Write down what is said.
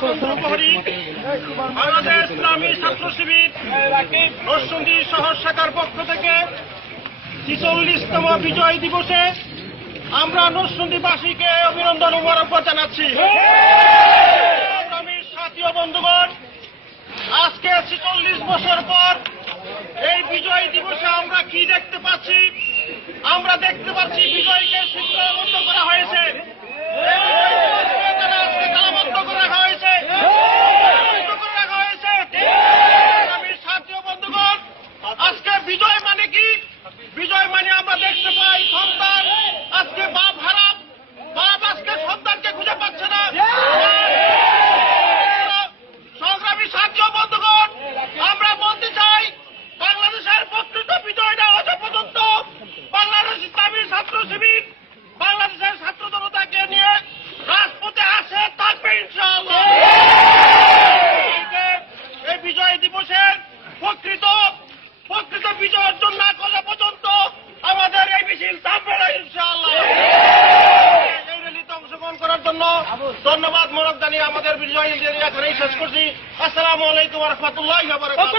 গণতন্ত্র প্রহরী বাংলাদেশ ইসলামী ছাত্র শিবির নরসিংদী শহর শাখার পক্ষ থেকে ৪৬তম বিজয় দিবসে আমরা নরসিংদীবাসীকে অভিনন্দন ও মোবারকবাদ জানাচ্ছি। সংগ্রামী সাথী ও বন্ধুগণ, আজকে ৪৬ বছর পর এই বিজয় দিবসে আমরা কি দেখতে পাচ্ছি? আমরা দেখতে পাচ্ছি বিজয়কে শৃঙ্খলাবদ্ধ করা হয়েছে, তালাবদ্ধ করে রাখা হয়েছে, আমি সাথী ও বন্ধুগণ, আজকে বিজয় মানে কি? বিজয় মানে আমরা দেখতে পাই সন্তান আজকে বাপ হারাম, বাপ আজকে সন্তানকে খুঁজে পাচ্ছে না। সংগ্রামী সাথী ও বন্ধুগণ, আমরা বলতে চাই বাংলাদেশের প্রকৃত বিজয় না হওয়া পর্যন্ত বাংলাদেশ ইসলামী ছাত্র শিবির বাংলাদেশের ছাত্র জনতাকে নিয়ে রাজপথে আসে থাকবে ইনশাআল্লাহ। এই বিজয় দিবসের প্রকৃত বিজয় অর্জন না করা পর্যন্ত আমাদের এই মিছিল থামবে না ইনশাআল্লাহ। এই র্যালিতে অংশগ্রহণ করার জন্য ধন্যবাদ মোবারক জানিয়ে আমাদের বিজয় এখানেই শেষ করছি। আসসালামু আলাইকুম ওয়া রাহমাতুল্লাহি ওয়া বারাকাতুহু।